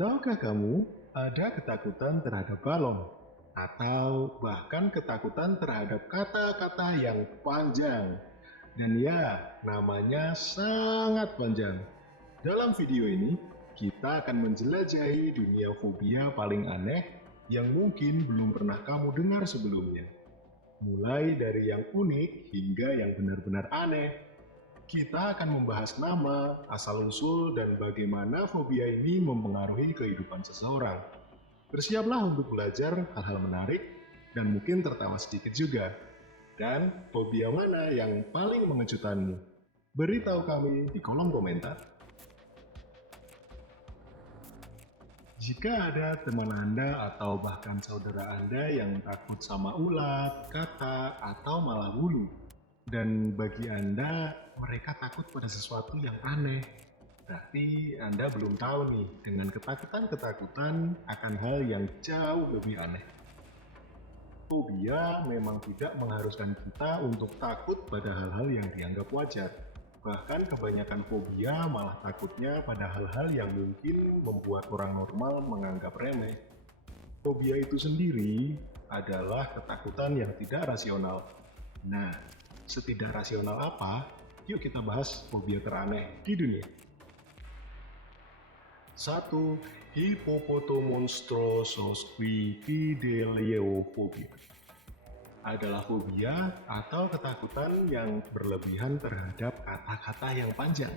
Tahukah kamu ada ketakutan terhadap balon? Atau bahkan ketakutan terhadap kata-kata yang panjang. Dan ya, namanya sangat panjang. Dalam video ini, kita akan menjelajahi dunia fobia paling aneh yang mungkin belum pernah kamu dengar sebelumnya. Mulai dari yang unik hingga yang benar-benar aneh. Kita akan membahas nama, asal-usul, dan bagaimana fobia ini mempengaruhi kehidupan seseorang. Bersiaplah untuk belajar hal-hal menarik dan mungkin tertawa sedikit juga. Dan fobia mana yang paling mengejutkanmu? Beritahu kami di kolom komentar. Jika ada teman Anda atau bahkan saudara Anda yang takut sama ulat, kata, atau malah bulu, dan bagi Anda mereka takut pada sesuatu yang aneh, berarti Anda belum tahu nih dengan ketakutan-ketakutan akan hal yang jauh lebih aneh. Fobia memang tidak mengharuskan kita untuk takut pada hal-hal yang dianggap wajar. Bahkan kebanyakan fobia malah takutnya pada hal-hal yang mungkin membuat orang normal menganggap remeh. Fobia itu sendiri adalah ketakutan yang tidak rasional. Nah, setidak rasional apa? Yuk kita bahas fobia teraneh di dunia. 1. Hippopotomonstrosospipideleophobia adalah fobia atau ketakutan yang berlebihan terhadap kata-kata yang panjang.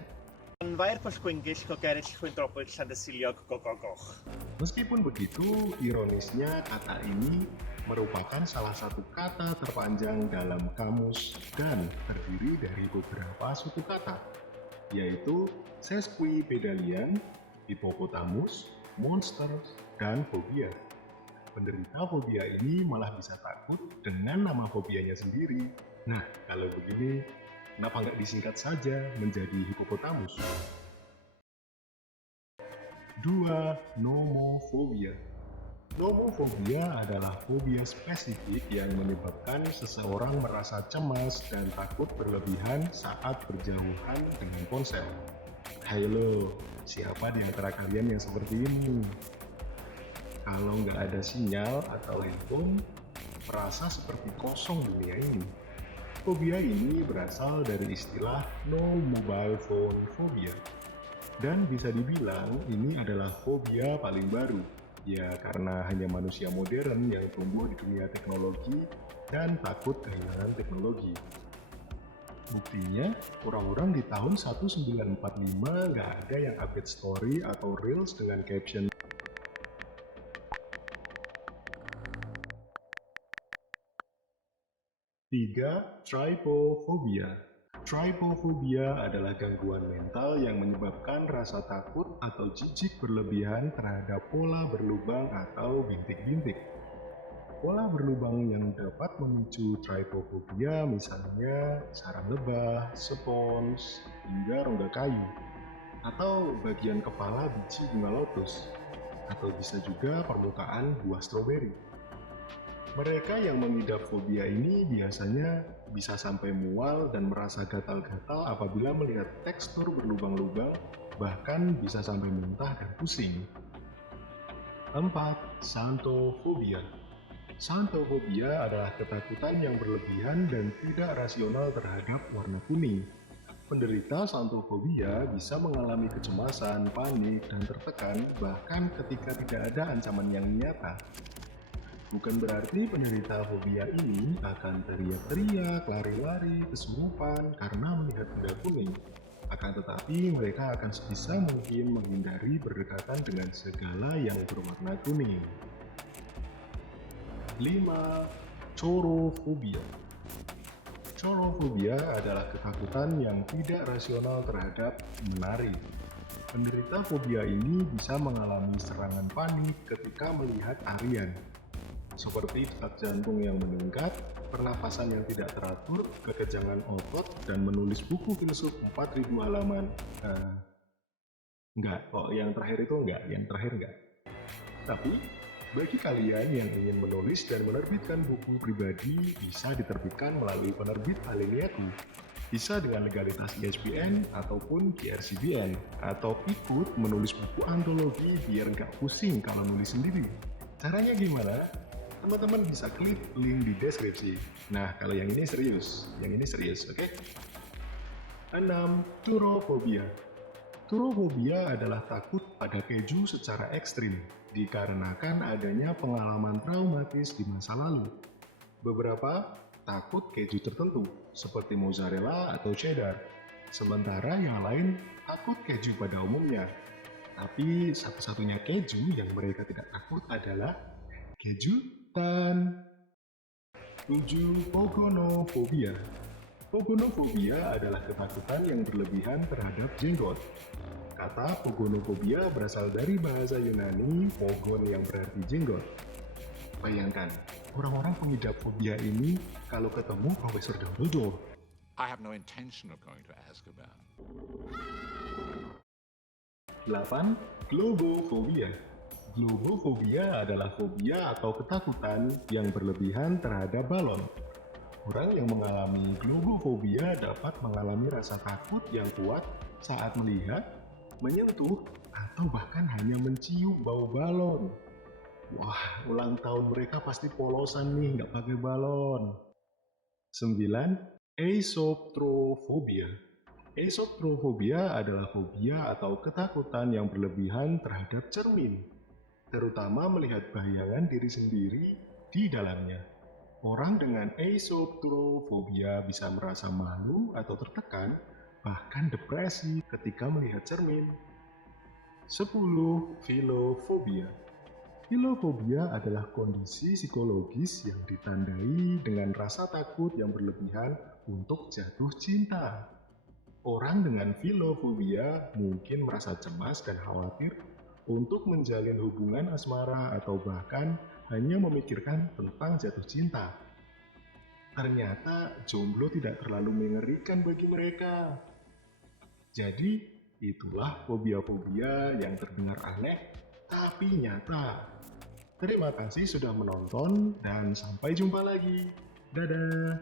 Meskipun begitu, ironisnya kata ini merupakan salah satu kata terpanjang dalam kamus dan terdiri dari beberapa suku kata, yaitu sesquipedalian, hippopotamus, monster, dan fobia. Penderita fobia ini malah bisa takut dengan nama fobianya sendiri. Nah, kalau begini, kenapa nggak disingkat saja menjadi hippopotamus? 2. Nomofobia. Nomofobia adalah fobia spesifik yang menyebabkan seseorang merasa cemas dan takut berlebihan saat berjauhan dengan ponsel. Halo, siapa di antara kalian yang seperti ini? Kalau nggak ada sinyal atau handphone, merasa seperti kosong dunia ini. Fobia ini berasal dari istilah no mobile phone phobia. Dan bisa dibilang ini adalah fobia paling baru. Ya karena hanya manusia modern yang tumbuh di dunia teknologi dan takut kehilangan teknologi. Buktinya, orang-orang di tahun 1945 nggak ada yang update story atau reels dengan caption 3. Trypophobia. Trypophobia adalah gangguan mental yang menyebabkan rasa takut atau jijik berlebihan terhadap pola berlubang atau bintik-bintik. Pola berlubang yang dapat memicu trypophobia misalnya sarang lebah, spons, hingga rongga kayu, atau bagian kepala biji bunga lotus, atau bisa juga permukaan buah stroberi. Mereka yang mengidap fobia ini biasanya bisa sampai mual dan merasa gatal-gatal apabila melihat tekstur berlubang-lubang, bahkan bisa sampai muntah dan pusing. 4. Xanthofobia. Xanthofobia adalah ketakutan yang berlebihan dan tidak rasional terhadap warna kuning. Penderita xanthofobia bisa mengalami kecemasan, panik, dan tertekan bahkan ketika tidak ada ancaman yang nyata. Bukan berarti penderita fobia ini akan teriak-teriak, lari-lari, kesurupan karena melihat benda kuning. Akan tetapi mereka akan sebisa mungkin menghindari berdekatan dengan segala yang berwarna kuning. 5. Chorophobia. Chorophobia adalah ketakutan yang tidak rasional terhadap menari. Penderita fobia ini bisa mengalami serangan panik ketika melihat arian, seperti detak jantung yang meningkat, pernapasan yang tidak teratur, kekejangan otot, dan menulis buku filsuf 4.000 halaman. Enggak, yang terakhir itu enggak. Tapi, bagi kalian yang ingin menulis dan menerbitkan buku pribadi, bisa diterbitkan melalui penerbit Aliniaku. Bisa dengan legalitas ISBN ataupun QRCBN, atau ikut menulis buku antologi biar nggak pusing kalau nulis sendiri. Caranya gimana? Teman-teman bisa klik link di deskripsi. Nah, kalau yang ini serius, oke? 6. Turofobia. Turofobia adalah takut pada keju secara ekstrim, dikarenakan adanya pengalaman traumatis di masa lalu. Beberapa takut keju tertentu, seperti mozzarella atau cheddar. Sementara yang lain takut keju pada umumnya. Tapi satu-satunya keju yang mereka tidak takut adalah keju tan. 7. Pogonofobia. Pogonofobia adalah ketakutan yang berlebihan terhadap jenggot. Kata pogonofobia berasal dari bahasa Yunani pogon yang berarti jenggot. Bayangkan, orang-orang pengidap fobia ini kalau ketemu Profesor Dumbledore. I have no intention of going to Azkaban. 8. Globofobia. Globofobia adalah fobia atau ketakutan yang berlebihan terhadap balon. Orang yang mengalami globofobia dapat mengalami rasa takut yang kuat saat melihat, menyentuh, atau bahkan hanya mencium bau balon. Wah, ulang tahun mereka pasti polosan nih, nggak pakai balon. 9. Aesoptrofobia. Aesoptrofobia adalah fobia atau ketakutan yang berlebihan terhadap cermin, terutama melihat bayangan diri sendiri di dalamnya. Orang dengan aesoptrofobia bisa merasa malu atau tertekan, bahkan depresi ketika melihat cermin. 10. Filofobia. Filofobia adalah kondisi psikologis yang ditandai dengan rasa takut yang berlebihan untuk jatuh cinta. Orang dengan filofobia mungkin merasa cemas dan khawatir untuk menjalin hubungan asmara atau bahkan hanya memikirkan tentang jatuh cinta. Ternyata jomblo tidak terlalu mengerikan bagi mereka. Jadi, itulah fobia-fobia yang terdengar aneh tapi nyata. Terima kasih sudah menonton dan sampai jumpa lagi. Dadah!